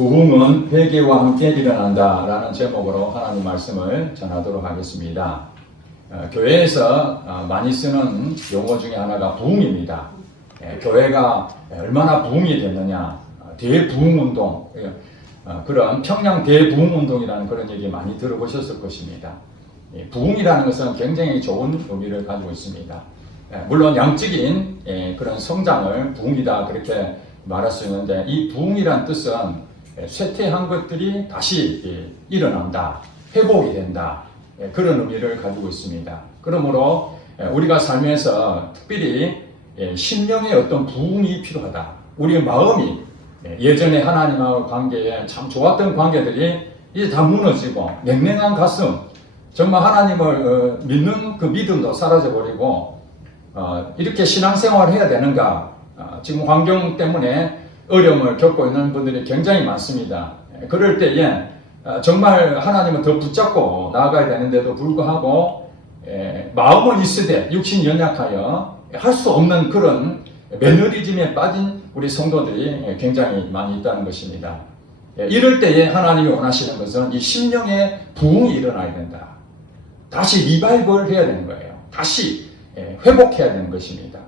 부흥은 회개와 함께 일어난다 라는 제목으로 하나님 말씀을 전하도록 하겠습니다. 교회에서 많이 쓰는 용어 중에 하나가 부흥입니다. 교회가 얼마나 부흥이 됐느냐, 대부흥운동, 그런 평양 대부흥운동이라는 그런 얘기 많이 들어보셨을 것입니다. 부흥이라는 것은 굉장히 좋은 의미를 가지고 있습니다. 물론 양적인 그런 성장을 부흥이다 그렇게 말할 수 있는데, 이 부흥이란 뜻은 쇠퇴한 것들이 다시 일어난다, 회복이 된다, 그런 의미를 가지고 있습니다. 그러므로 우리가 살면서 특별히 심령의 어떤 부흥이 필요하다. 우리의 마음이 예전에 하나님하고 관계에 참 좋았던 관계들이 이제 다 무너지고, 냉랭한 가슴, 정말 하나님을 믿는 그 믿음도 사라져버리고, 이렇게 신앙생활을 해야 되는가, 지금 환경 때문에 어려움을 겪고 있는 분들이 굉장히 많습니다. 그럴 때에 정말 하나님을 더 붙잡고 나아가야 되는데도 불구하고 마음은 있으되 육신이 연약하여 할 수 없는 그런 매너리즘에 빠진 우리 성도들이 굉장히 많이 있다는 것입니다. 이럴 때에 하나님이 원하시는 것은 이 심령의 부흥이 일어나야 된다. 다시 리바이벌 해야 되는 거예요. 다시 회복해야 되는 것입니다.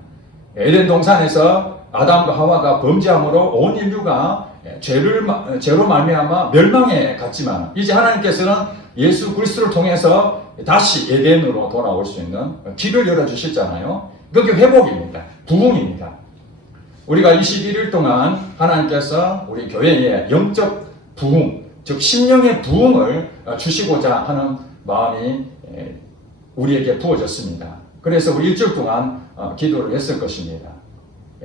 에덴 동산에서 아담과 하와가 범죄함으로 온 인류가 죄로 말미암아 멸망에 갔지만, 이제 하나님께서는 예수 그리스도를 통해서 다시 에덴으로 돌아올 수 있는 길을 열어주셨잖아요. 그게 회복입니다. 부흥입니다. 우리가 21일 동안 하나님께서 우리 교회에 영적 부흥, 즉 심령의 부흥을 주시고자 하는 마음이 우리에게 부어졌습니다. 그래서 우리 일주일 동안 기도를 했을 것입니다.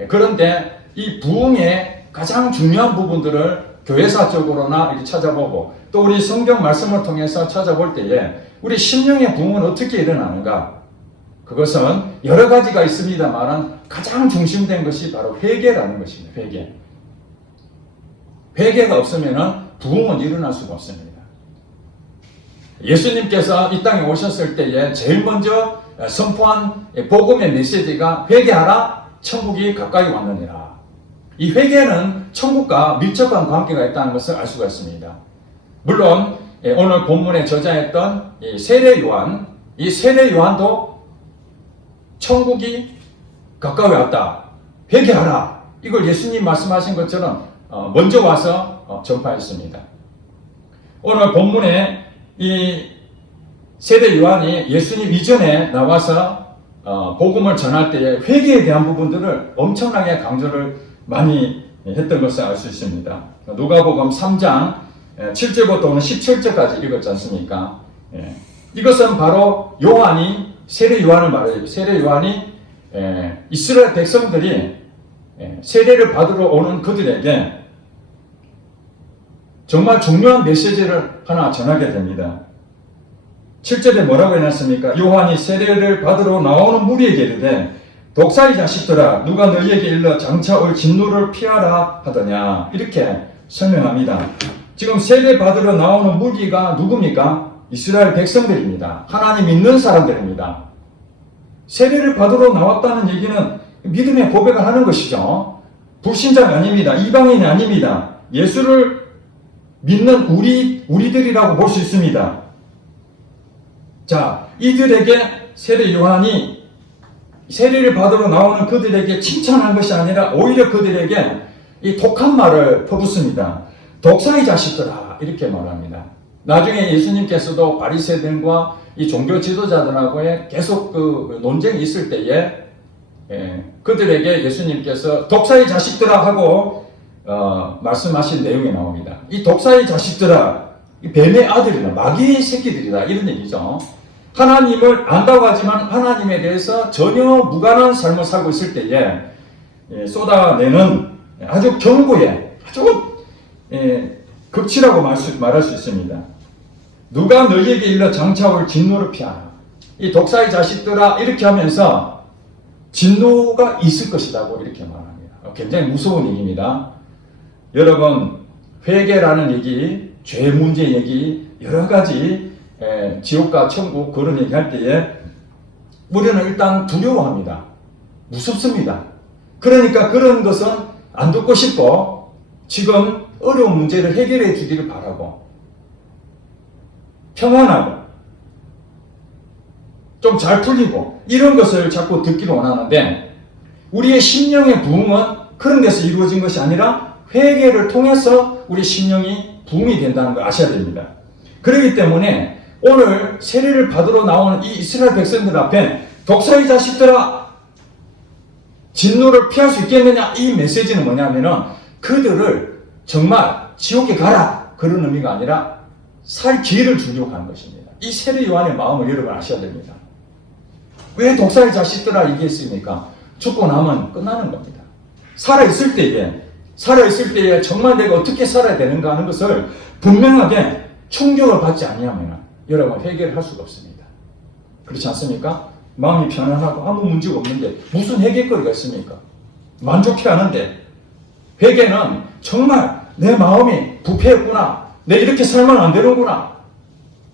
그런데 이 부흥의 가장 중요한 부분들을 교회사적으로나 이렇게 찾아보고, 또 우리 성경 말씀을 통해서 찾아볼 때에 우리 심령의 부흥은 어떻게 일어나는가? 그것은 여러 가지가 있습니다만 가장 중심된 것이 바로 회개라는 것입니다. 회개. 회개가 없으면 부흥은 일어날 수가 없습니다. 예수님께서 이 땅에 오셨을 때에 제일 먼저 선포한 복음의 메시지가 회개하라, 천국이 가까이 왔느니라. 이 회개는 천국과 밀접한 관계가 있다는 것을 알 수가 있습니다. 물론 오늘 본문에 저자했던 세례 요한, 이 세례 요한도 천국이 가까이 왔다, 회개하라, 이걸 예수님 말씀하신 것처럼 먼저 와서 전파했습니다. 오늘 본문에 이 세례 요한이 예수님 이전에 나와서 복음을 전할 때에 회개에 대한 부분들을 엄청나게 강조를 많이 했던 것을 알 수 있습니다. 누가복음 3장 7절부터 오늘 17절까지 읽었지 않습니까? 이것은 바로 요한이, 세례 요한을 말해요. 세례 요한이 이스라엘 백성들이 세례를 받으러 오는 그들에게 정말 중요한 메시지를 하나 전하게 됩니다. 7절에 뭐라고 해놨습니까? 요한이 세례를 받으러 나오는 무리에게 이르되, 독사의 자식들아, 누가 너희에게 일러 장차 올 진노를 피하라 하더냐, 이렇게 설명합니다. 지금 세례 받으러 나오는 무리가 누굽니까? 이스라엘 백성들입니다. 하나님 믿는 사람들입니다. 세례를 받으러 나왔다는 얘기는 믿음의 고백을 하는 것이죠. 불신자가 아닙니다. 이방인이 아닙니다. 예수를 믿는 우리들이라고 볼 수 있습니다. 자, 이들에게 세례 요한이 세례를 받으러 나오는 그들에게 칭찬한 것이 아니라 오히려 그들에게 이 독한 말을 퍼붓습니다. 독사의 자식들아, 이렇게 말합니다. 나중에 예수님께서도 바리새인과 이 종교 지도자들하고의 계속 그 논쟁이 있을 때에 그들에게 예수님께서 독사의 자식들아 하고 말씀하신 내용이 나옵니다. 이 독사의 자식들아, 이 뱀의 아들이다, 마귀의 새끼들이다, 이런 얘기죠. 하나님을 안다고 하지만 하나님에 대해서 전혀 무관한 삶을 살고 있을 때에 쏟아내는 아주 경고의 아주 극치라고 말할 수 있습니다. 누가 너희에게 일러 장차 올 진노를 피하라. 이 독사의 자식들아, 이렇게 하면서 진노가 있을 것이라고 이렇게 말합니다. 굉장히 무서운 얘기입니다. 여러분, 회개라는 얘기, 죄 문제 얘기, 여러 가지 지옥과 천국 그런 얘기할 때에 우리는 일단 두려워합니다. 무섭습니다. 그러니까 그런 것은 안 듣고 싶고, 지금 어려운 문제를 해결해 주기를 바라고, 평안하고 좀 잘 풀리고 이런 것을 자꾸 듣기를 원하는데, 우리의 심령의 부흥은 그런 데서 이루어진 것이 아니라 회개를 통해서 우리 심령이 부흥이 된다는 걸 아셔야 됩니다. 그렇기 때문에 오늘 세례를 받으러 나오는 이 이스라엘 백성들 앞에 독사의 자식들아 진노를 피할 수 있겠느냐, 이 메시지는 뭐냐면은 그들을 정말 지옥에 가라 그런 의미가 아니라 살 기회를 주려고 하는 것입니다. 이 세례 요한의 마음을 여러분 아셔야 됩니다. 왜 독사의 자식들아 얘기했습니까? 죽고 나면 끝나는 겁니다. 살아있을 때에 정말 내가 어떻게 살아야 되는가 하는 것을 분명하게 충격을 받지 아니하면 여러분 회개를 할 수가 없습니다. 그렇지 않습니까? 마음이 편안하고 아무 문제가 없는데 무슨 회개거리가 있습니까? 만족해 하는데, 회개는 정말 내 마음이 부패했구나, 내 이렇게 살면 안 되는구나,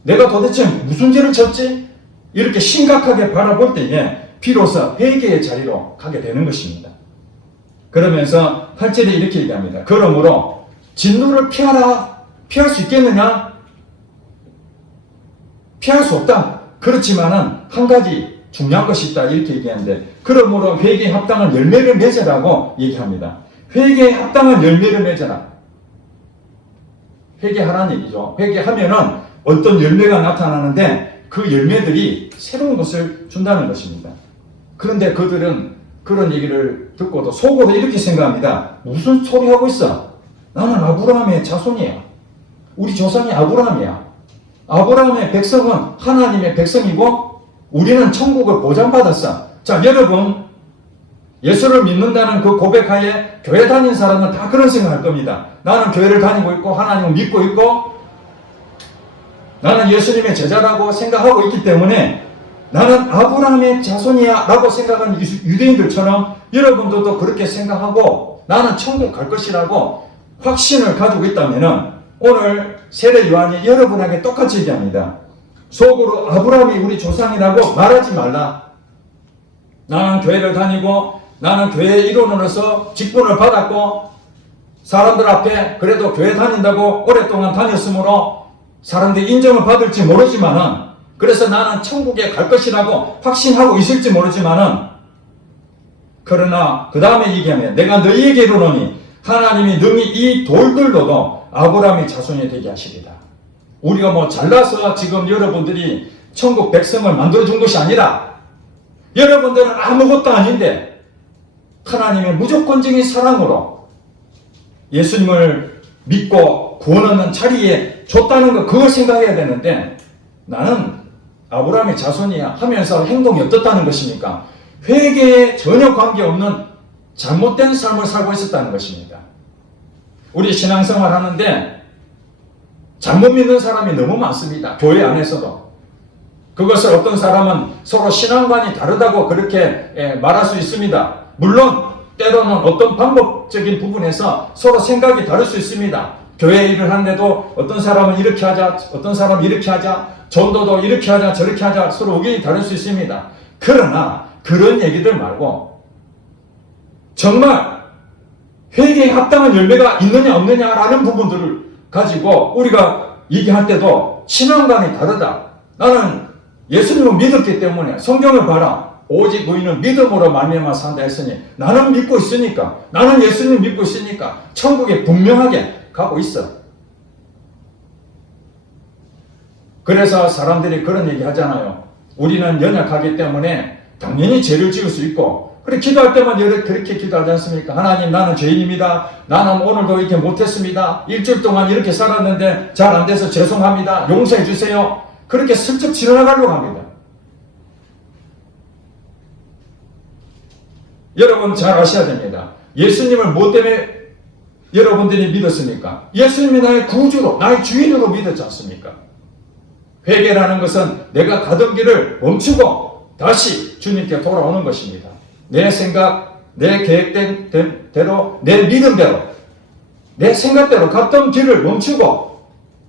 내가 도대체 무슨 죄를 졌지? 이렇게 심각하게 바라볼 때에 비로소 회개의 자리로 가게 되는 것입니다. 그러면서 8절에 이렇게 얘기합니다. 그러므로 진노를 피하라. 피할 수 있겠느냐? 피할 수 없다. 그렇지만은 한 가지 중요한 것이 있다. 이렇게 얘기하는데, 그러므로 회개에 합당한 열매를 맺으라고 얘기합니다. 회개에 합당한 열매를 맺어라. 회개하라는 얘기죠. 회개하면은 어떤 열매가 나타나는데 그 열매들이 새로운 것을 준다는 것입니다. 그런데 그들은 그런 얘기를 듣고도 속으로 이렇게 생각합니다. 무슨 소리 하고 있어? 나는 아브라함의 자손이야. 우리 조상이 아브라함이야. 아브라함의 백성은 하나님의 백성이고 우리는 천국을 보장받았어. 자, 여러분, 예수를 믿는다는 그 고백하에 교회 다니는 사람은 다 그런 생각할 겁니다. 나는 교회를 다니고 있고 하나님을 믿고 있고 나는 예수님의 제자라고 생각하고 있기 때문에 나는 아브라함의 자손이야 라고 생각하는 유대인들처럼 여러분들도 그렇게 생각하고 나는 천국 갈 것이라고 확신을 가지고 있다면 오늘 세례 요한이 여러분에게 똑같이 얘기합니다. 속으로 아브라함이 우리 조상이라고 말하지 말라. 나는 교회를 다니고 나는 교회의 일원으로서 직분을 받았고 사람들 앞에 그래도 교회 다닌다고 오랫동안 다녔으므로 사람들이 인정을 받을지 모르지만은, 그래서 나는 천국에 갈 것이라고 확신하고 있을지 모르지만은, 그러나 그 다음에 얘기하면 내가 너희에게 이르노니 하나님이 능히 이 돌들로도 아브라함의 자손이 되게 하시리라. 우리가 뭐 잘나서 지금 여러분들이 천국 백성을 만들어준 것이 아니라 여러분들은 아무것도 아닌데 하나님의 무조건적인 사랑으로 예수님을 믿고 구원 얻는 자리에 줬다는 거, 그걸 생각해야 되는데 나는 아브라함의 자손이야 하면서 행동이 어떻다는 것입니까? 회개에 전혀 관계없는 잘못된 삶을 살고 있었다는 것입니다. 우리 신앙생활 하는데 잘못 믿는 사람이 너무 많습니다. 교회 안에서도. 그것을 어떤 사람은 서로 신앙관이 다르다고 그렇게 말할 수 있습니다. 물론 때로는 어떤 방법적인 부분에서 서로 생각이 다를 수 있습니다. 교회 일을 하는데도 어떤 사람은 이렇게 하자, 어떤 사람은 이렇게 하자, 전도도 이렇게 하자, 저렇게 하자, 서로 의견이 다를 수 있습니다. 그러나 그런 얘기들 말고 정말 회개에 합당한 열매가 있느냐 없느냐라는 부분들을 가지고 우리가 얘기할 때도 신앙관이 다르다. 나는 예수님을 믿었기 때문에 성경을 봐라. 오직 너희는 믿음으로 말미암아 산다 했으니 나는 믿고 있으니까, 나는 예수님 믿고 있으니까 천국에 분명하게 가고 있어. 그래서 사람들이 그런 얘기 하잖아요. 우리는 연약하기 때문에 당연히 죄를 지을 수 있고, 그래 기도할 때만 그렇게 기도하지 않습니까? 하나님, 나는 죄인입니다. 나는 오늘도 이렇게 못했습니다. 일주일 동안 이렇게 살았는데 잘 안 돼서 죄송합니다. 용서해 주세요. 그렇게 슬쩍 지나가려고 합니다. 여러분 잘 아셔야 됩니다. 예수님을 뭐 때문에 여러분들이 믿었습니까? 예수님이 나의 구주로, 나의 주인으로 믿었지 않습니까? 회개라는 것은 내가 가던 길을 멈추고 다시 주님께 돌아오는 것입니다. 내 생각, 내 계획된 대로, 내 믿음대로, 내 생각대로 갔던 길을 멈추고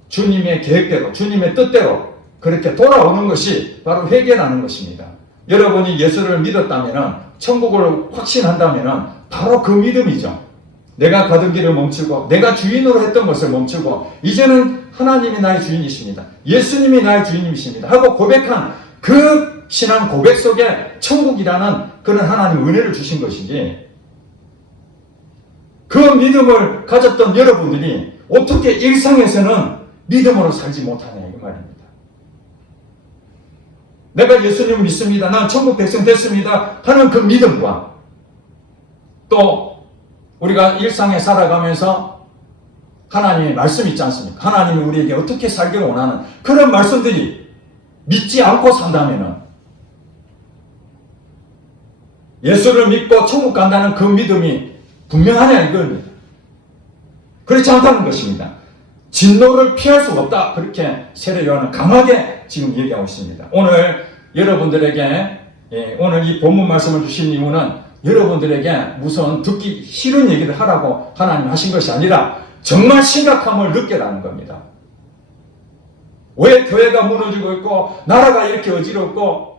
주님의 계획대로, 주님의 뜻대로 그렇게 돌아오는 것이 바로 회개라는 것입니다. 여러분이 예수를 믿었다면, 천국을 확신한다면 바로 그 믿음이죠. 내가 가던 길을 멈추고 내가 주인으로 했던 것을 멈추고 이제는 하나님이 나의 주인이십니다. 예수님이 나의 주인이십니다. 하고 고백한 그 신앙 고백 속에 천국이라는 그런 하나님 은혜를 주신 것이지, 그 믿음을 가졌던 여러분들이 어떻게 일상에서는 믿음으로 살지 못하냐 이 말입니다. 내가 예수님을 믿습니다. 난 천국 백성 됐습니다. 하는 그 믿음과 또 우리가 일상에 살아가면서 하나님의 말씀 있지 않습니까? 하나님이 우리에게 어떻게 살기를 원하는 그런 말씀들이 믿지 않고 산다면은 예수를 믿고 천국 간다는 그 믿음이 분명하냐 이겁니다. 그렇지 않다는 것입니다. 진노를 피할 수가 없다. 그렇게 세례 요한은 강하게 지금 얘기하고 있습니다. 오늘 여러분들에게 오늘 이 본문 말씀을 주신 이유는 여러분들에게 무슨 듣기 싫은 얘기를 하라고 하나님 하신 것이 아니라 정말 심각함을 느끼라는 겁니다. 왜 교회가 무너지고 있고 나라가 이렇게 어지럽고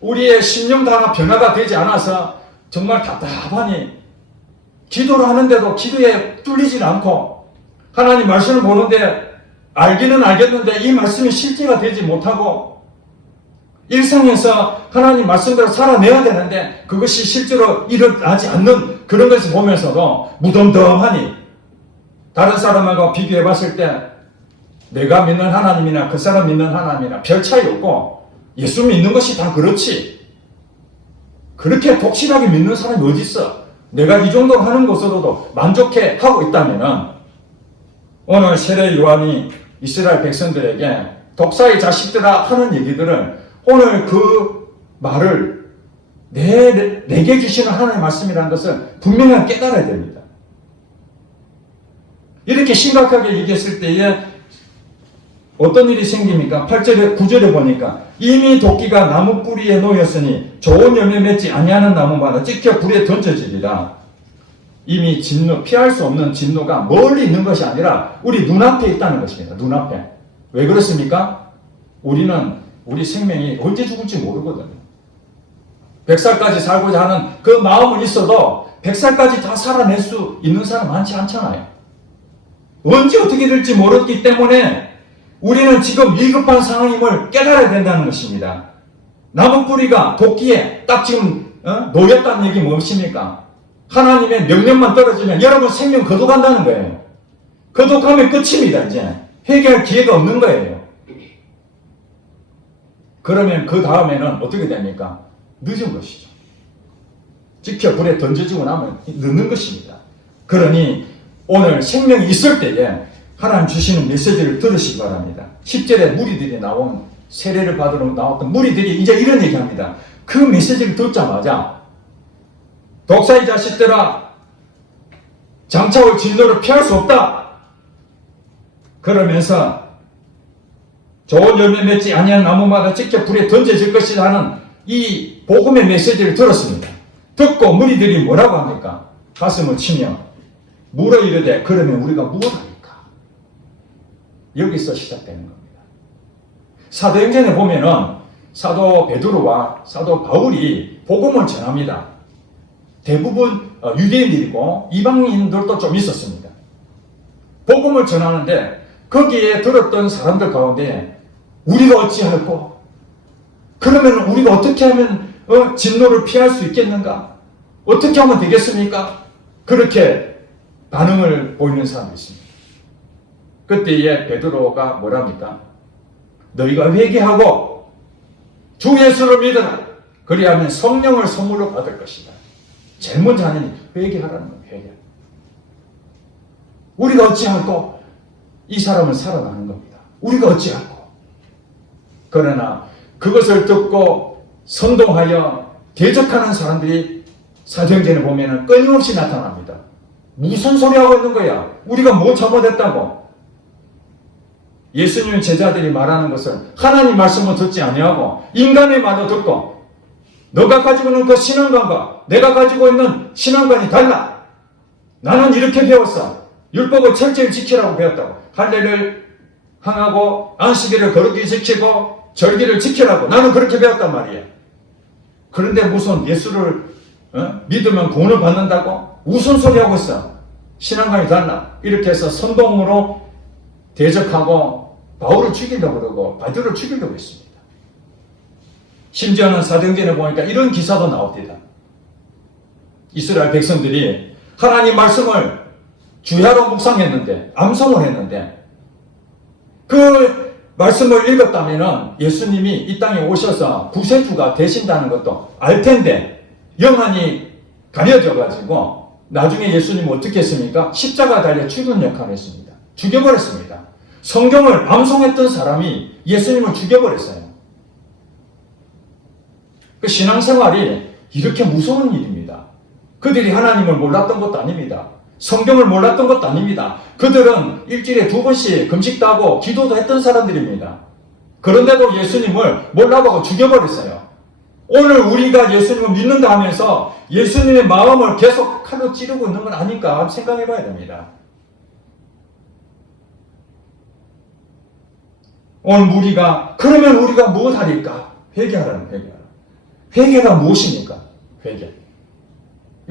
우리의 심령도 하나 변화가 되지 않아서 정말 답답하니 기도를 하는데도 기도에 뚫리질 않고 하나님 말씀을 보는데 알기는 알겠는데 이 말씀이 실제가 되지 못하고 일상에서 하나님 말씀대로 살아내야 되는데 그것이 실제로 일어나지 않는 그런 것을 보면서도 무덤덤하니 다른 사람하고 비교해 봤을 때 내가 믿는 하나님이나 그 사람 믿는 하나님이나 별 차이 없고 예수 믿는 것이 다 그렇지, 그렇게 독실하게 믿는 사람이 어디 있어? 내가 이 정도 하는 것으로도 만족해 하고 있다면 오늘 세례 요한이 이스라엘 백성들에게 독사의 자식들아 하는 얘기들은 오늘 그 말을 내게 주시는 하나님의 말씀이라는 것을 분명히 깨달아야 됩니다. 이렇게 심각하게 얘기했을 때에 어떤 일이 생깁니까? 8절에 9절에 보니까 이미 도끼가 나무 뿌리에 놓였으니 좋은 열매 맺지 아니하는 나무마다 찍혀 불에 던져지리라. 이미 진노, 피할 수 없는 진노가 멀리 있는 것이 아니라 우리 눈앞에 있다는 것입니다. 눈앞에. 왜 그렇습니까? 우리는 우리 생명이 언제 죽을지 모르거든요. 100살까지 살고자 하는 그 마음은 있어도 100살까지 다 살아낼 수 있는 사람 많지 않잖아요. 언제 어떻게 될지 모르기 때문에 우리는 지금 위급한 상황임을 깨달아야 된다는 것입니다. 나무 뿌리가 도끼에 딱 지금 놓였다는 얘기 무엇입니까? 하나님의 명령만 떨어지면 여러분 생명 거둬간다는 거예요. 거둬가면 끝입니다. 이제 회개할 기회가 없는 거예요. 그러면 그 다음에는 어떻게 됩니까? 늦은 것이죠. 지켜 불에 던져지고 나면 늦는 것입니다. 그러니 오늘 생명이 있을 때에 하나님 주시는 메시지를 들으시기 바랍니다. 10절에 무리들이 나온 세례를 받으러 나왔던 무리들이 이제 이런 얘기합니다. 그 메시지를 듣자마자 독사의 자식들아 장차 올 진노를 피할 수 없다. 그러면서 좋은 열매 맺지 아니한 나무마다 찍혀 불에 던져질 것이다 하는 이 복음의 메시지를 들었습니다. 듣고 무리들이 뭐라고 합니까? 가슴을 치며 물어 이르되 그러면 우리가 무엇 합니까? 여기서 시작되는 겁니다. 사도행전에 보면은 사도 베드로와 사도 바울이 복음을 전합니다. 대부분 유대인들이고 이방인들도 좀 있었습니다. 복음을 전하는데 거기에 들었던 사람들 가운데 우리가 어찌할꼬? 그러면 우리가 어떻게 하면 진노를 피할 수 있겠는가? 어떻게 하면 되겠습니까? 그렇게 반응을 보이는 사람이 있습니다. 그때에 베드로가 뭐랍니까? 너희가 회개하고 주 예수를 믿어라. 그리하면 성령을 선물로 받을 것이다. 제일 먼저 하는 일이 회개하라는 거예요. 회개. 우리가 어찌할꼬? 이 사람은 살아나는 겁니다. 우리가 어찌할꼬? 그러나 그것을 듣고 선동하여 대적하는 사람들이 사도행전에 보면 끊임없이 나타납니다. 무슨 소리 하고 있는 거야? 우리가 뭐 잘못했다고? 예수님 제자들이 말하는 것을 하나님 말씀을 듣지 아니하고 인간의 말을 듣고 너가 가지고 있는 그 신앙관과 내가 가지고 있는 신앙관이 달라. 나는 이렇게 배웠어. 율법을 철저히 지키라고 배웠다고. 할례를 행하고 안식일을 거룩히 지키고 절기를 지키라고 나는 그렇게 배웠단 말이야. 그런데 무슨 예수를 믿으면 구원을 받는다고? 무슨 소리 하고 있어? 신앙관이 달라. 이렇게 해서 선동으로 대적하고 바울을 죽이려고 그러고 바울을 죽이려고 했습니다. 심지어는 사도행전에 보니까 이런 기사도 나옵니다. 이스라엘 백성들이 하나님 말씀을 주야로 묵상했는데, 암송을 했는데, 그 말씀을 읽었다면 예수님이 이 땅에 오셔서 구세주가 되신다는 것도 알 텐데, 영안이 가려져가지고 나중에 예수님은 어떻게 했습니까? 십자가 달려 죽은 역할을 했습니다. 죽여버렸습니다. 성경을 암송했던 사람이 예수님을 죽여버렸어요. 그 신앙생활이 이렇게 무서운 일입니다. 그들이 하나님을 몰랐던 것도 아닙니다. 성경을 몰랐던 것도 아닙니다. 그들은 일주일에 2번씩 금식도 하고 기도도 했던 사람들입니다. 그런데도 예수님을 몰라보고 죽여버렸어요. 오늘 우리가 예수님을 믿는다 하면서 예수님의 마음을 계속 칼로 찌르고 있는 건 아닐까 생각해 봐야 됩니다. 오늘 그러면 우리가 무엇하리까? 회개하라는 회개하라. 회개가 무엇입니까? 회개.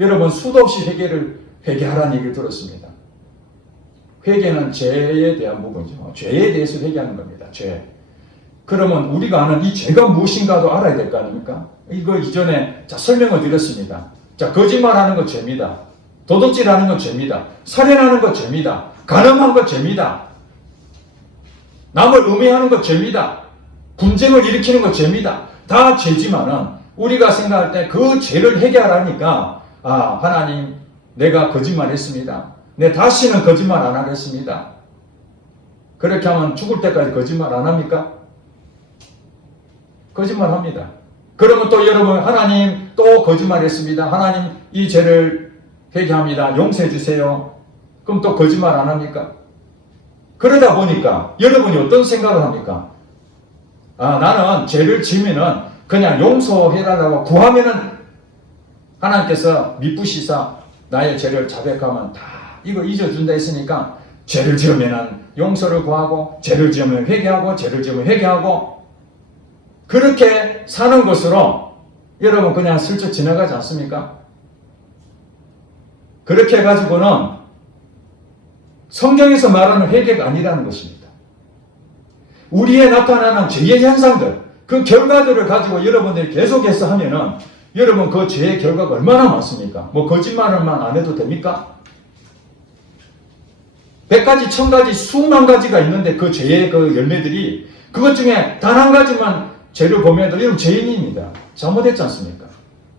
여러분 수도 없이 회개하라는 얘기를 들었습니다. 회개는 죄에 대한 부분이죠. 죄에 대해서 회개하는 겁니다. 죄. 그러면 우리가 아는 이 죄가 무엇인가도 알아야 될 거 아닙니까? 이거 이전에 설명을 드렸습니다. 거짓말하는 건 죄입니다. 도둑질하는 건 죄입니다. 살인하는 건 죄입니다. 간음한 건 죄입니다. 남을 음해하는 건 죄입니다. 분쟁을 일으키는 건 죄입니다. 다 죄지만은 우리가 생각할 때 그 죄를 회개하라니까 하나님 내가 거짓말했습니다. 내 다시는 거짓말 안 하겠습니다. 그렇게 하면 죽을 때까지 거짓말 안 합니까? 거짓말합니다. 그러면 또 여러분 하나님 또 거짓말했습니다. 하나님 이 죄를 회개합니다. 용서해 주세요. 그럼 또 거짓말 안 합니까? 그러다 보니까 여러분이 어떤 생각을 합니까? 나는 죄를 지면은 그냥 용서해달라고 구하면은 하나님께서 미쁘시사 나의 죄를 자백하면 다 이거 잊어준다 했으니까 죄를 지으면은 용서를 구하고 죄를 지으면 회개하고 죄를 지으면 회개하고 그렇게 사는 것으로 여러분 그냥 슬쩍 지나가지 않습니까? 그렇게 해가지고는 성경에서 말하는 회개가 아니라는 것입니다. 우리에 나타나는 죄의 현상들, 그 결과들을 가지고 여러분들이 계속해서 하면은 여러분 그 죄의 결과가 얼마나 많습니까? 거짓말만 안 해도 됩니까? 100가지, 1000가지, 수만 가지가 있는데 그 죄의 그 열매들이 그것 중에 단 한 가지만 죄를 보면 여러분 죄인입니다. 잘못했지 않습니까?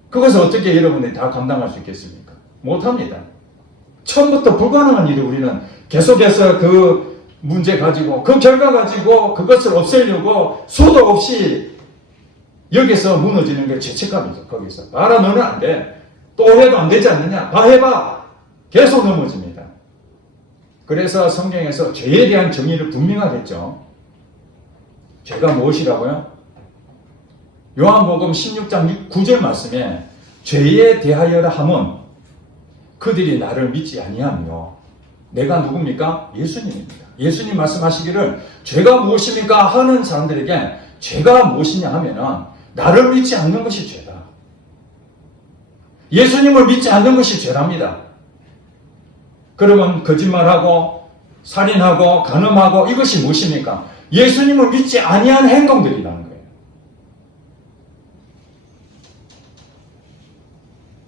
그것을 어떻게 여러분들이 다 감당할 수 있겠습니까? 못합니다. 처음부터 불가능한 일을 우리는 계속해서 그 문제 가지고 그 결과 가지고 그것을 없애려고 수도 없이 여기서 무너지는 게 죄책감이죠. 거기서 너는 안 돼. 또 해도 안 되지 않느냐. 해봐. 계속 넘어집니다. 그래서 성경에서 죄에 대한 정의를 분명하게 했죠. 죄가 무엇이라고요? 요한복음 16장 9절 말씀에 죄에 대하여라 함은 그들이 나를 믿지 아니하며 내가 누굽니까? 예수님입니다. 예수님 말씀하시기를 죄가 무엇입니까? 하는 사람들에게 죄가 무엇이냐 하면은 나를 믿지 않는 것이 죄다. 예수님을 믿지 않는 것이 죄랍니다. 그러면 거짓말하고 살인하고 간음하고 이것이 무엇입니까? 예수님을 믿지 아니한 행동들이라는 거예요.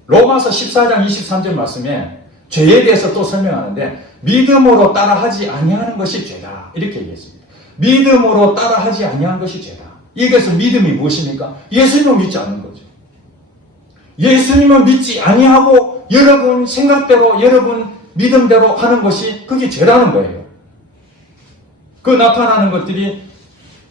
로마서 14장 23절 말씀에 죄에 대해서 또 설명하는데 믿음으로 따라하지 아니하는 것이 죄다. 이렇게 얘기했습니다. 믿음으로 따라하지 아니하는 것이 죄다. 이것은 믿음이 무엇입니까? 예수님을 믿지 않는 거죠. 예수님을 믿지 아니하고 여러분 생각대로 여러분 믿음대로 하는 것이 그게 죄라는 거예요. 그 나타나는 것들이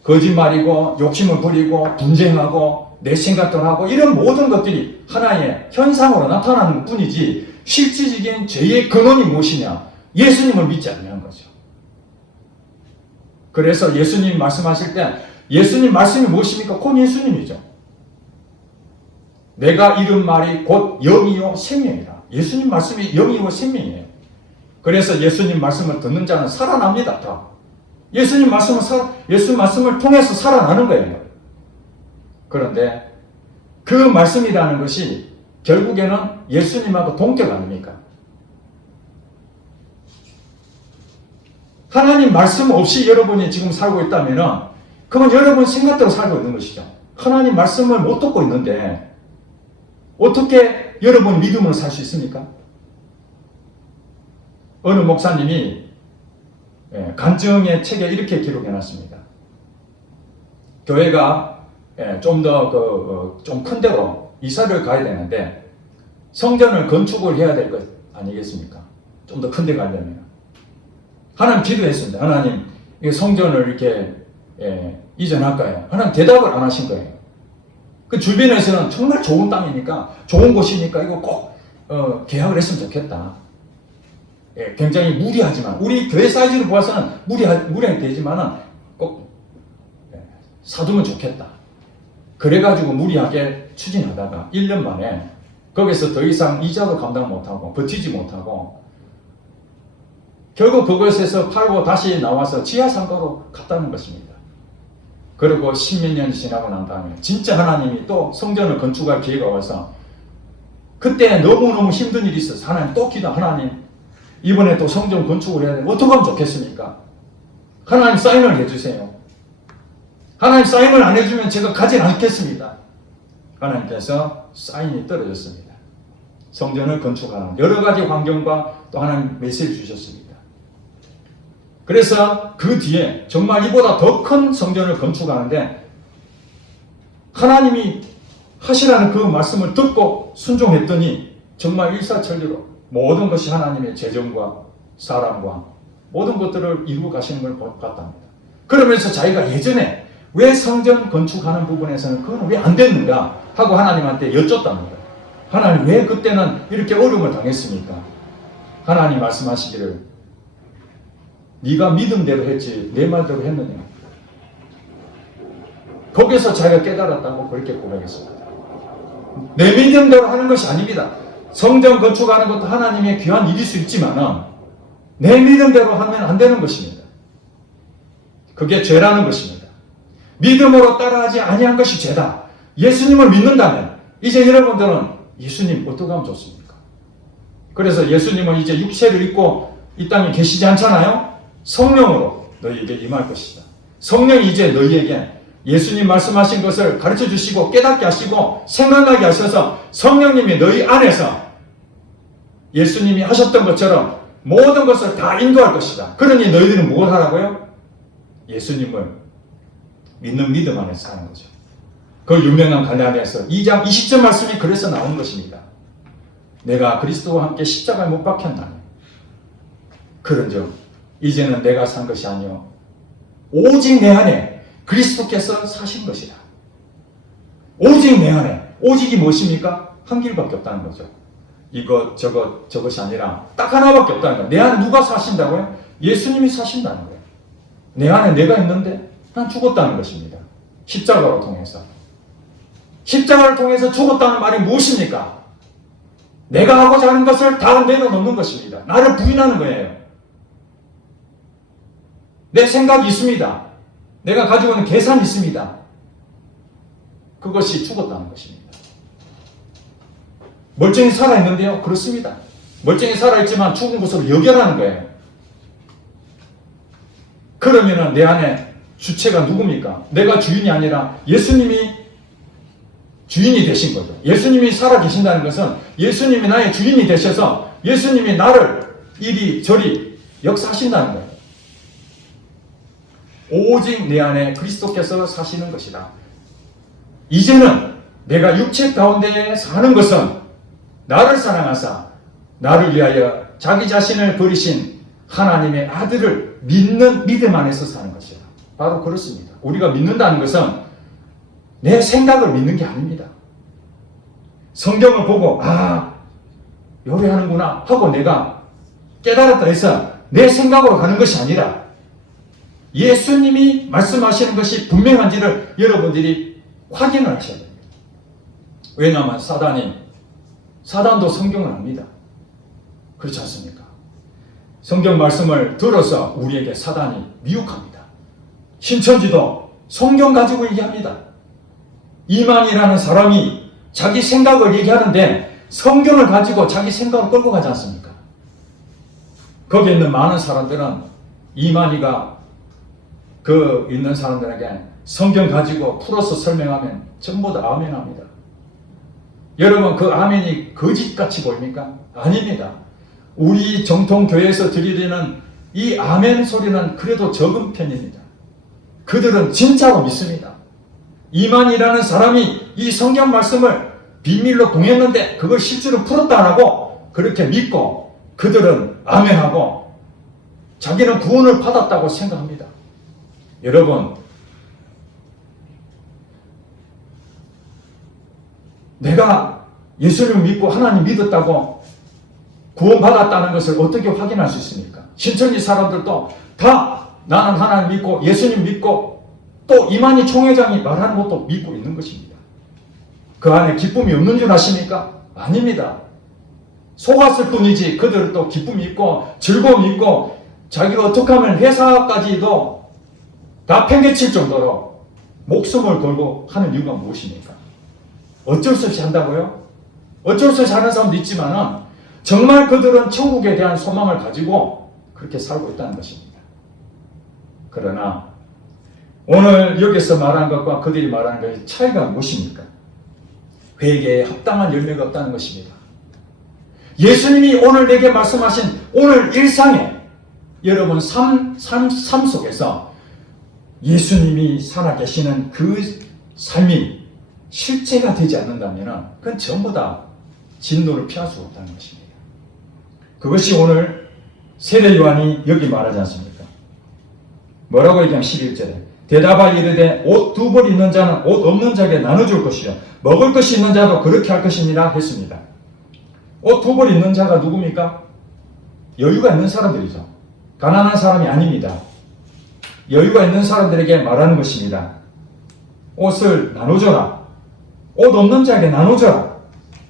거짓말이고 욕심을 부리고 분쟁하고 내 생각대로 하고 이런 모든 것들이 하나의 현상으로 나타나는 뿐이지 실질적인 죄의 근원이 무엇이냐? 예수님을 믿지 않는 거죠. 그래서 예수님 말씀하실 때 예수님 말씀이 무엇입니까? 곧 예수님이죠. 내가 이른 말이 곧 영이요 생명이라. 예수님 말씀이 영이요 생명이에요. 그래서 예수님 말씀을 듣는 자는 살아납니다. 다. 예수님 말씀을 통해서 살아나는 거예요. 그런데 그 말씀이라는 것이 결국에는 예수님하고 동격 아닙니까? 하나님 말씀 없이 여러분이 지금 살고 있다면 그건 여러분 생각대로 살고 있는 것이죠. 하나님 말씀을 못 듣고 있는데 어떻게 여러분 믿음으로 살 수 있습니까? 어느 목사님이 간증의 책에 이렇게 기록해놨습니다. 교회가 좀 더 좀 큰 데로 이사를 가야 되는데 성전을 건축을 해야 될 것 아니겠습니까? 좀 더 큰 데 가려면 하나님 기도했습니다. 하나님 이 성전을 이렇게 이전할까요? 하나님 대답을 안 하신 거예요. 그 주변에서는 정말 좋은 땅이니까 좋은 곳이니까 이거 꼭 계약을 했으면 좋겠다. 굉장히 무리하지만 우리 교회 사이즈로 보아서는 무리하게 되지만은 꼭 사두면 좋겠다. 그래가지고 무리하게 추진하다가 1년 만에 거기서 더 이상 이자도 감당 못하고 버티지 못하고 결국 그것에서 팔고 다시 나와서 지하상가로 갔다는 것입니다. 그리고 10몇 년이 지나고 난 다음에 진짜 하나님이 또 성전을 건축할 기회가 와서 그때 너무너무 힘든 일이 있어서 하나님 또 하나님 이번에 또 성전 건축을 해야 되는데 어떻게 하면 좋겠습니까? 하나님 사인을 해주세요. 하나님 사인을 안 해주면 제가 가지 않겠습니다. 하나님께서 사인이 떨어졌습니다. 성전을 건축하는 여러 가지 환경과 또 하나님 메시지를 주셨습니다. 그래서 그 뒤에 정말 이보다 더 큰 성전을 건축하는데 하나님이 하시라는 그 말씀을 듣고 순종했더니 정말 일사천리로 모든 것이 하나님의 재정과 사람과 모든 것들을 이루어 가시는 걸 봤답니다. 그러면서 자기가 예전에 왜 성전 건축하는 부분에서는 그건 왜 안 됐는가 하고 하나님한테 여쭙답니다. 하나님 왜 그때는 이렇게 어려움을 당했습니까? 하나님 말씀하시기를 네가 믿음대로 했지 내 말대로 했느냐. 거기서 자기가 깨달았다고 그렇게 고백했습니다. 내 믿음대로 하는 것이 아닙니다. 성전 건축하는 것도 하나님의 귀한 일일 수 있지만 내 믿음대로 하면 안 되는 것입니다. 그게 죄라는 것입니다. 믿음으로 따라하지 아니한 것이 죄다. 예수님을 믿는다면 이제 여러분들은 예수님 어떻게 하면 좋습니까? 그래서 예수님은 이제 육체를 입고 이 땅에 계시지 않잖아요. 성령으로 너희에게 임할 것이다. 성령이 이제 너희에게 예수님 말씀하신 것을 가르쳐 주시고 깨닫게 하시고 생각나게 하셔서 성령님이 너희 안에서 예수님이 하셨던 것처럼 모든 것을 다 인도할 것이다. 그러니 너희들은 뭘 하라고요? 예수님을 믿는 믿음 안에서 사는 거죠. 그 유명한 갈라디아서 2장 20절 말씀이 그래서 나오는 것입니다. 내가 그리스도와 함께 십자가에 못 박혔나니 그런즉 이제는 내가 산 것이 아니요 오직 내 안에 그리스도께서 사신 것이다. 오직 내 안에. 오직이 무엇입니까? 한 길밖에 없다는 거죠. 저것이 아니라 딱 하나밖에 없다는 거예요. 내 안에 누가 사신다고요? 예수님이 사신다는 거예요. 내 안에 내가 있는데 난 죽었다는 것입니다. 십자가로 통해서. 십자가를 통해서 죽었다는 말이 무엇입니까? 내가 하고자 하는 것을 다 내려놓는 것입니다. 나를 부인하는 거예요. 내 생각이 있습니다. 내가 가지고 있는 계산이 있습니다. 그것이 죽었다는 것입니다. 멀쩡히 살아있는데요? 그렇습니다. 멀쩡히 살아있지만 죽은 것으로 여겨라는 거예요. 그러면 내 안에 주체가 누굽니까? 내가 주인이 아니라 예수님이 주인이 되신 거죠. 예수님이 살아계신다는 것은 예수님이 나의 주인이 되셔서 예수님이 나를 이리저리 역사하신다는 거예요. 오직 내 안에 그리스도께서 사시는 것이다. 이제는 내가 육체 가운데 사는 것은 나를 사랑하사 나를 위하여 자기 자신을 버리신 하나님의 아들을 믿는 믿음 안에서 사는 것이다. 바로 그렇습니다. 우리가 믿는다는 것은 내 생각을 믿는 게 아닙니다. 성경을 보고 요리하는구나 하고 내가 깨달았다 해서 내 생각으로 가는 것이 아니라 예수님이 말씀하시는 것이 분명한지를 여러분들이 확인을 하셔야 됩니다. 왜냐하면 사단도 성경을 압니다. 그렇지 않습니까? 성경 말씀을 들어서 우리에게 사단이 미혹합니다. 신천지도 성경 가지고 얘기합니다. 이만이라는 사람이 자기 생각을 얘기하는데 성경을 가지고 자기 생각을 끌고 가지 않습니까? 거기에 있는 많은 사람들은 이만희가 그 있는 사람들에게 성경 가지고 풀어서 설명하면 전부 다 아멘합니다. 여러분, 그 아멘이 거짓같이 보입니까? 아닙니다. 우리 정통교회에서 드리는 이 아멘 소리는 그래도 적은 편입니다. 그들은 진짜로 믿습니다. 이만이라는 사람이 이 성경 말씀을 비밀로 공했는데 그걸 실제로 풀었다 안 하고 그렇게 믿고 그들은 아멘하고 자기는 구원을 받았다고 생각합니다. 여러분, 내가 예수님을 믿고 하나님 믿었다고 구원받았다는 것을 어떻게 확인할 수 있습니까? 신천지 사람들도 다 나는 하나님 믿고 예수님 믿고 또 이만희 총회장이 말하는 것도 믿고 있는 것입니다. 그 안에 기쁨이 없는 줄 아십니까? 아닙니다. 속았을 뿐이지 그들은 또 기쁨이 있고 즐거움이 있고 자기가 어떻게 하면 회사까지도 다 팽개칠 정도로 목숨을 걸고 하는 이유가 무엇입니까? 어쩔 수 없이 한다고요? 어쩔 수 없이 하는 사람도 있지만은 정말 그들은 천국에 대한 소망을 가지고 그렇게 살고 있다는 것입니다. 그러나 오늘 여기서 말한 것과 그들이 말하는 것의 차이가 무엇입니까? 회개에 합당한 열매가 없다는 것입니다. 예수님이 오늘 내게 말씀하신 오늘 일상에 여러분 삶 속에서 예수님이 살아계시는 그 삶이 실제가 되지 않는다면 그건 전부 다 진노를 피할 수 없다는 것입니다. 그것이 오늘 세례 요한이 여기 말하지 않습니까? 뭐라고 얘기하면 11절에 대답하여 이르되 옷 두 벌 있는 자는 옷 없는 자에게 나눠줄 것이요 먹을 것이 있는 자도 그렇게 할 것이니라 했습니다. 옷 두 벌 있는 자가 누굽니까? 여유가 있는 사람들이죠. 가난한 사람이 아닙니다. 여유가 있는 사람들에게 말하는 것입니다. 옷을 나눠줘라. 옷 없는 자에게 나눠줘라.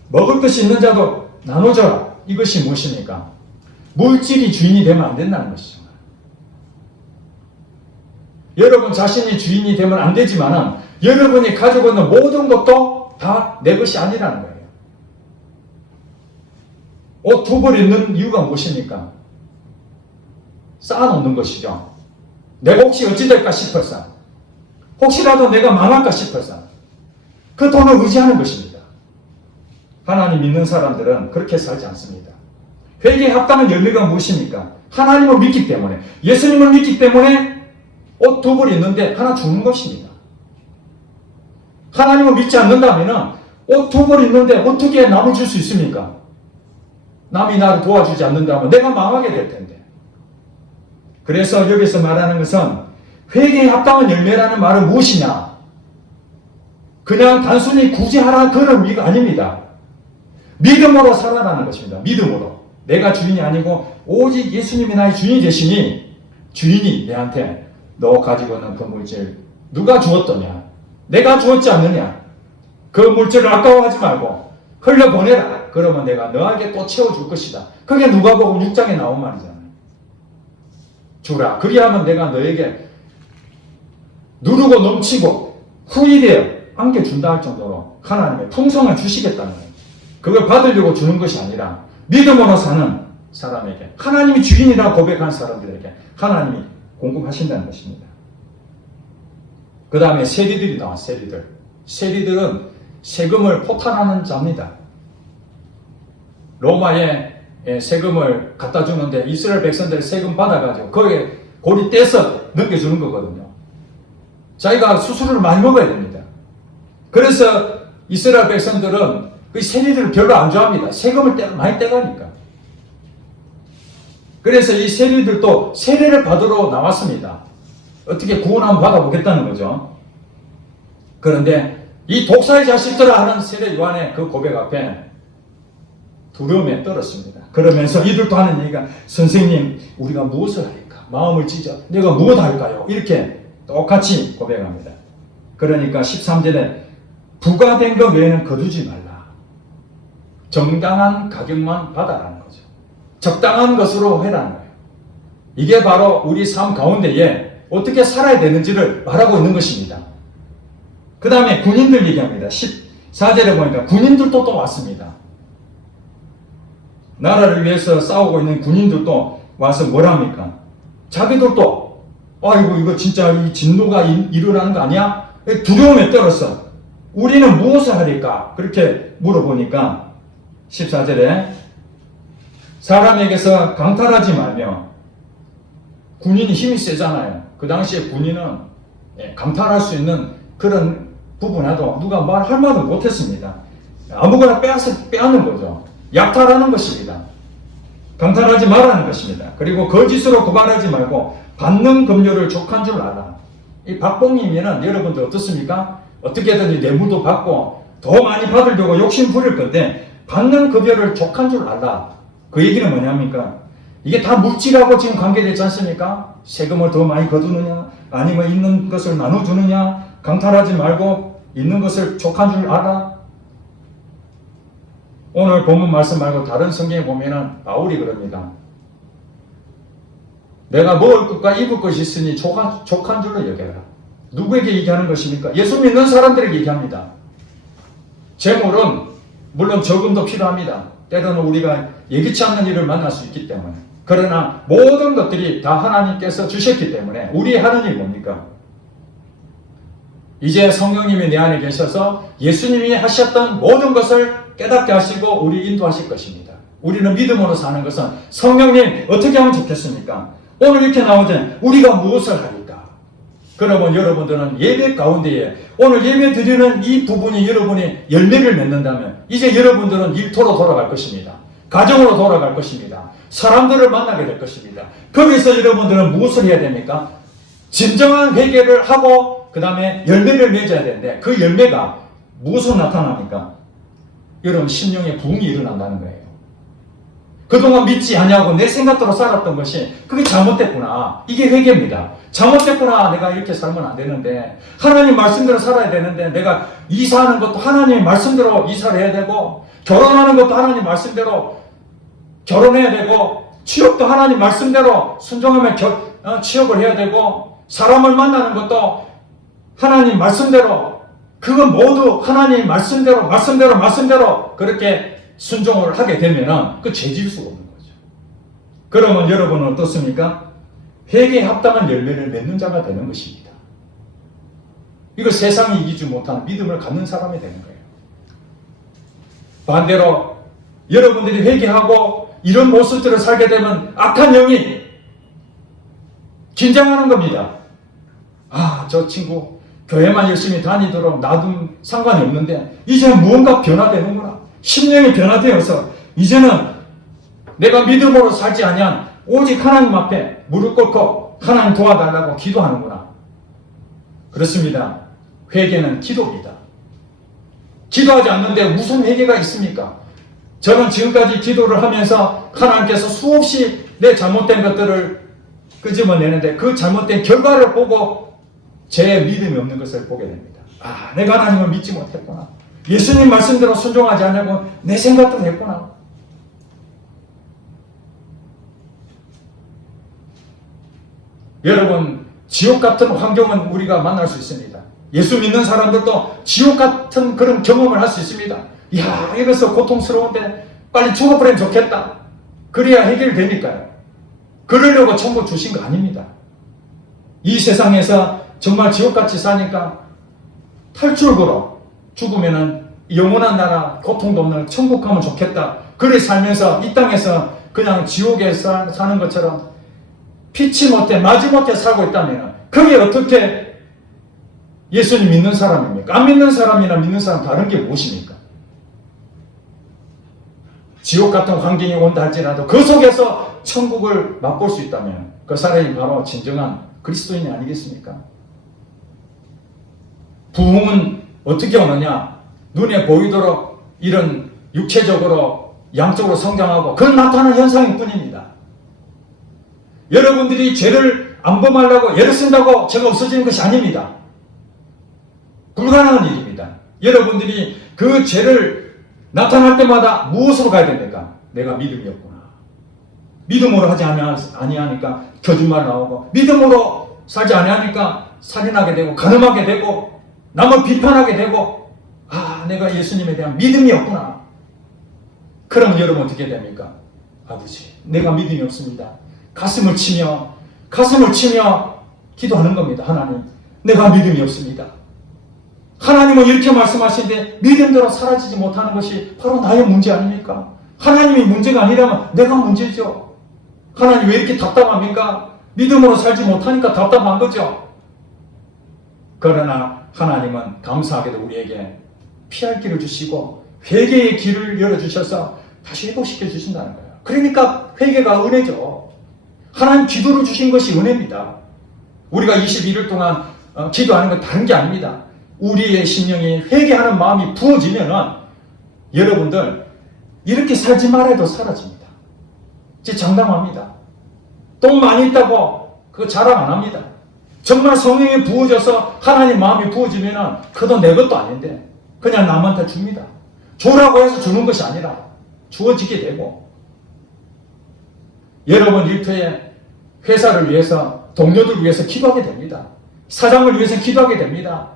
먹을 것이 있는 자도 나눠줘라. 이것이 무엇입니까? 물질이 주인이 되면 안 된다는 것이죠. 여러분 자신이 주인이 되면 안 되지만 여러분이 가지고 있는 모든 것도 다 내 것이 아니라는 거예요. 옷 두 벌 입는 이유가 무엇입니까? 쌓아놓는 것이죠. 내가 혹시 어찌 될까 싶어서 혹시라도 내가 망할까 싶어서 그 돈을 의지하는 것입니다. 하나님 믿는 사람들은 그렇게 살지 않습니다. 회개에 합당한 열매가 무엇입니까? 하나님을 믿기 때문에 예수님을 믿기 때문에 옷 두 벌 있는데 하나 주는 것입니다. 하나님을 믿지 않는다면 옷 두 벌 있는데 어떻게 나눠줄 수 있습니까? 남이 나를 도와주지 않는다면 내가 망하게 될 텐데. 그래서 여기서 말하는 것은 회개에 합당한 열매라는 말은 무엇이냐? 그냥 단순히 구제하라 그런 의미가 아닙니다. 믿음으로 살아라는 것입니다. 믿음으로. 내가 주인이 아니고 오직 예수님이 나의 주인이 되시니 주인이 내한테 너 가지고 있는 그 물질 누가 주었더냐? 내가 주었지 않느냐? 그 물질을 아까워하지 말고 흘려보내라. 그러면 내가 너에게 또 채워줄 것이다. 그게 누가복음 6장에 나온 말이잖아요. 주라. 그리하면 내가 너에게 누르고 넘치고 후일에 안겨준다 할 정도로 하나님의 풍성을 주시겠다는 거예요. 그걸 받으려고 주는 것이 아니라 믿음으로 사는 사람에게 하나님이 주인이라 고백한 사람들에게 하나님이 공급하신다는 것입니다. 그 다음에 세리들이 나와. 세리들은 세금을 포탈하는 자입니다. 로마에 세금을 갖다 주는데 이스라엘 백성들이 세금 받아가지고 거기에 고리 떼서 넘겨주는 거거든요. 자기가 수수료를 많이 먹어야 됩니다. 그래서 이스라엘 백성들은 그 세리들을 별로 안 좋아합니다. 세금을 많이 떼가니까. 그래서 이 세리들도 세례를 받으러 나왔습니다. 어떻게 구원 한번 받아보겠다는 거죠. 그런데 이 독사의 자식들아 하는 세례 요한의 그 고백 앞에 두려움에 떨었습니다. 그러면서 이들도 하는 얘기가 선생님 우리가 무엇을 할까? 마음을 찢어 내가 무엇 할까요? 이렇게 똑같이 고백합니다. 그러니까 13절에 부과된 것 외에는 거두지 말라. 정당한 가격만 받아라는 거죠. 적당한 것으로 해라는 거예요. 이게 바로 우리 삶 가운데에 어떻게 살아야 되는지를 말하고 있는 것입니다. 그 다음에 군인들 얘기합니다. 14절에 보니까 군인들도 또 왔습니다. 나라를 위해서 싸우고 있는 군인들도 와서 뭘 합니까? 자기들도 아이고 이거 진짜 이 진노가 일어나는 거 아니야? 두려움에 떨었어. 우리는 무엇을 하리까? 그렇게 물어보니까 14절에 사람에게서 강탈하지 말며, 군인이 힘이 세잖아요. 그 당시에 군인은 강탈할 수 있는 그런 부분에도 누가 말할 말도 못했습니다. 아무거나 빼앗는 거죠. 약탈하는 것입니다. 강탈하지 말라는 것입니다. 그리고 거짓으로 고발하지 말고 받는 급료를 족한 줄 알아. 이 박봉님이는 여러분들 어떻습니까? 어떻게든지 뇌물도 받고 더 많이 받으려고 욕심 부릴 건데 받는 급여를 족한 줄 알라. 그 얘기는 뭐냐입니까? 이게 다 물질하고 지금 관계되지 않습니까? 세금을 더 많이 거두느냐, 아니면 있는 것을 나눠주느냐, 강탈하지 말고 있는 것을 족한 줄 알아. 오늘 본문 말씀 말고 다른 성경에 보면은 바울이 그럽니다. 내가 먹을 것과 입을 것이 있으니 족한 줄로 여겨라. 누구에게 얘기하는 것입니까? 예수 믿는 사람들에게 얘기합니다. 재물은 물론 저금도 필요합니다. 때로는 우리가 예기치 않는 일을 만날 수 있기 때문에. 그러나 모든 것들이 다 하나님께서 주셨기 때문에 우리의 하는 일이 뭡니까? 이제 성령님이 내 안에 계셔서 예수님이 하셨던 모든 것을 깨닫게 하시고 우리 인도하실 것입니다. 우리는 믿음으로 사는 것은 성령님 어떻게 하면 좋겠습니까? 오늘 이렇게 나오잖아요. 우리가 무엇을 하리까? 그러면 여러분들은 예배 가운데에 오늘 예배 드리는 이 부분이 여러분이 열매를 맺는다면 이제 여러분들은 일터로 돌아갈 것입니다. 가정으로 돌아갈 것입니다. 사람들을 만나게 될 것입니다. 거기서 여러분들은 무엇을 해야 됩니까? 진정한 회개를 하고 그 다음에 열매를 맺어야 되는데 그 열매가 무엇으로 나타납니까? 여러분 심령의 부흥이 일어난다는 거예요. 그동안 믿지 아니하고 내 생각대로 살았던 것이 그게 잘못됐구나. 이게 회개입니다. 잘못됐구나. 내가 이렇게 살면 안 되는데 하나님 말씀대로 살아야 되는데 내가 이사하는 것도 하나님 말씀대로 이사를 해야 되고 결혼하는 것도 하나님 말씀대로 결혼해야 되고 취업도 하나님 말씀대로 순종하면 취업을 해야 되고 사람을 만나는 것도 하나님 말씀대로 그건 모두 하나님 말씀대로 그렇게 순종을 하게 되면은 그 죄질 수가 없는 거죠. 그러면 여러분은 어떻습니까? 회개에 합당한 열매를 맺는 자가 되는 것입니다. 이거 세상이 이기지 못하는 믿음을 갖는 사람이 되는 거예요. 반대로 여러분들이 회개하고 이런 모습들을 살게 되면 악한 영이 긴장하는 겁니다. 아, 저 친구 교회만 열심히 다니도록 나도 상관이 없는데 이제 무언가 변화되는구나. 심령이 변화되어서 이제는 내가 믿음으로 살지 아니한 오직 하나님 앞에 무릎 꿇고 하나님 도와달라고 기도하는구나. 그렇습니다. 회개는 기도입니다. 기도하지 않는데 무슨 회개가 있습니까? 저는 지금까지 기도를 하면서 하나님께서 수없이 내 잘못된 것들을 끄집어내는데 그 잘못된 결과를 보고 제 믿음이 없는 것을 보게 됩니다. 아, 내가 하나님을 믿지 못했구나. 예수님 말씀대로 순종하지 않냐고 내 생각대로 했구나. 여러분, 지옥 같은 환경은 우리가 만날 수 있습니다. 예수 믿는 사람들도 지옥 같은 그런 경험을 할 수 있습니다. 이야, 이래서 고통스러운데 빨리 죽어버리면 좋겠다. 그래야 해결되니까요. 그러려고 천국 주신 거 아닙니다. 이 세상에서 정말 지옥같이 사니까 탈출구로 죽으면은 영원한 나라, 고통도 없는 천국 가면 좋겠다. 그래 살면서 이 땅에서 그냥 지옥에 사는 것처럼 피치 못해 마지못해 살고 있다면 그게 어떻게 예수님 믿는 사람입니까? 안 믿는 사람이나 믿는 사람 다른 게 무엇입니까? 지옥 같은 환경이 온다 할지라도 그 속에서 천국을 맛볼 수 있다면 그 사람이 바로 진정한 그리스도인이 아니겠습니까? 부흥은 어떻게 오느냐? 눈에 보이도록 이런 육체적으로 양적으로 성장하고 그런 나타나는 현상일 뿐입니다. 여러분들이 죄를 안 범하려고 애를 쓴다고 죄가 없어지는 것이 아닙니다. 불가능한 일입니다. 여러분들이 그 죄를 나타날 때마다 무엇으로 가야 됩니까? 내가 믿음이 없구나. 믿음으로 하지 아니하니까 거짓말 나오고 믿음으로 살지 아니하니까 살인하게 되고 간음하게 되고 남을 비판하게 되고 아, 내가 예수님에 대한 믿음이 없구나. 그러면 여러분 어떻게 됩니까? 아버지, 내가 믿음이 없습니다. 가슴을 치며 가슴을 치며 기도하는 겁니다. 하나님, 내가 믿음이 없습니다. 하나님은 이렇게 말씀하시는데 믿음대로 사라지지 못하는 것이 바로 나의 문제 아닙니까? 하나님이 문제가 아니라면 내가 문제죠. 하나님 왜 이렇게 답답합니까? 믿음으로 살지 못하니까 답답한 거죠. 그러나 하나님은 감사하게도 우리에게 피할 길을 주시고 회개의 길을 열어주셔서 다시 회복시켜 주신다는 거예요. 그러니까 회개가 은혜죠. 하나님 기도를 주신 것이 은혜입니다. 우리가 21일 동안 기도하는 건 다른 게 아닙니다. 우리의 심령이 회개하는 마음이 부어지면은 여러분들 이렇게 살지 말아도 사라집니다. 제 장담합니다. 돈 많이 있다고 그거 자랑 안 합니다. 정말 성령이 부어져서 하나님 마음이 부어지면은 그도 내 것도 아닌데 그냥 남한테 줍니다. 주라고 해서 주는 것이 아니라 주어지게 되고, 여러분 일터에 회사를 위해서, 동료들을 위해서 기도하게 됩니다. 사장을 위해서 기도하게 됩니다.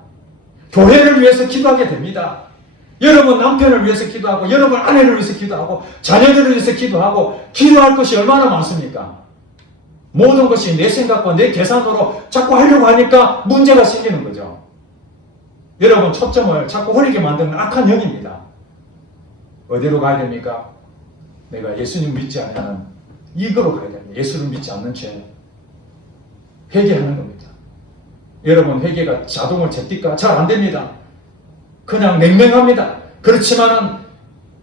교회를 위해서 기도하게 됩니다. 여러분 남편을 위해서 기도하고, 여러분 아내를 위해서 기도하고, 자녀들을 위해서 기도하고, 기도할 것이 얼마나 많습니까? 모든 것이 내 생각과 내 계산으로 자꾸 하려고 하니까 문제가 생기는 거죠. 여러분 초점을 자꾸 흐리게 만드는 악한 영입니다. 어디로 가야 됩니까? 내가 예수님 믿지 않는 이거로 가야 됩니다. 예수를 믿지 않는 죄. 회개하는 겁니다. 여러분 회개가 자동을 제띠까 잘 안 됩니다. 그냥 냉랭합니다. 그렇지만은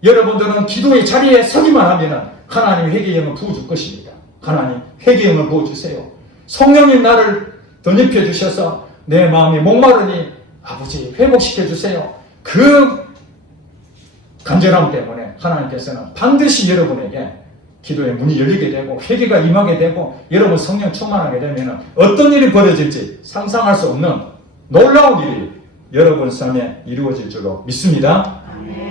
여러분들은 기도의 자리에 서기만 하면은 하나님 회개의 영을 부어줄 것입니다. 하나님 회개의 영을 부어주세요. 성령님 나를 덧입혀 주셔서 내 마음이 목마르니 아버지 회복시켜 주세요. 그 간절함 때문에 하나님께서는 반드시 여러분에게 기도의 문이 열리게 되고 회개가 임하게 되고 여러분 성령 충만하게 되면 어떤 일이 벌어질지 상상할 수 없는 놀라운 일이 여러분 삶에 이루어질 줄로 믿습니다. 아멘.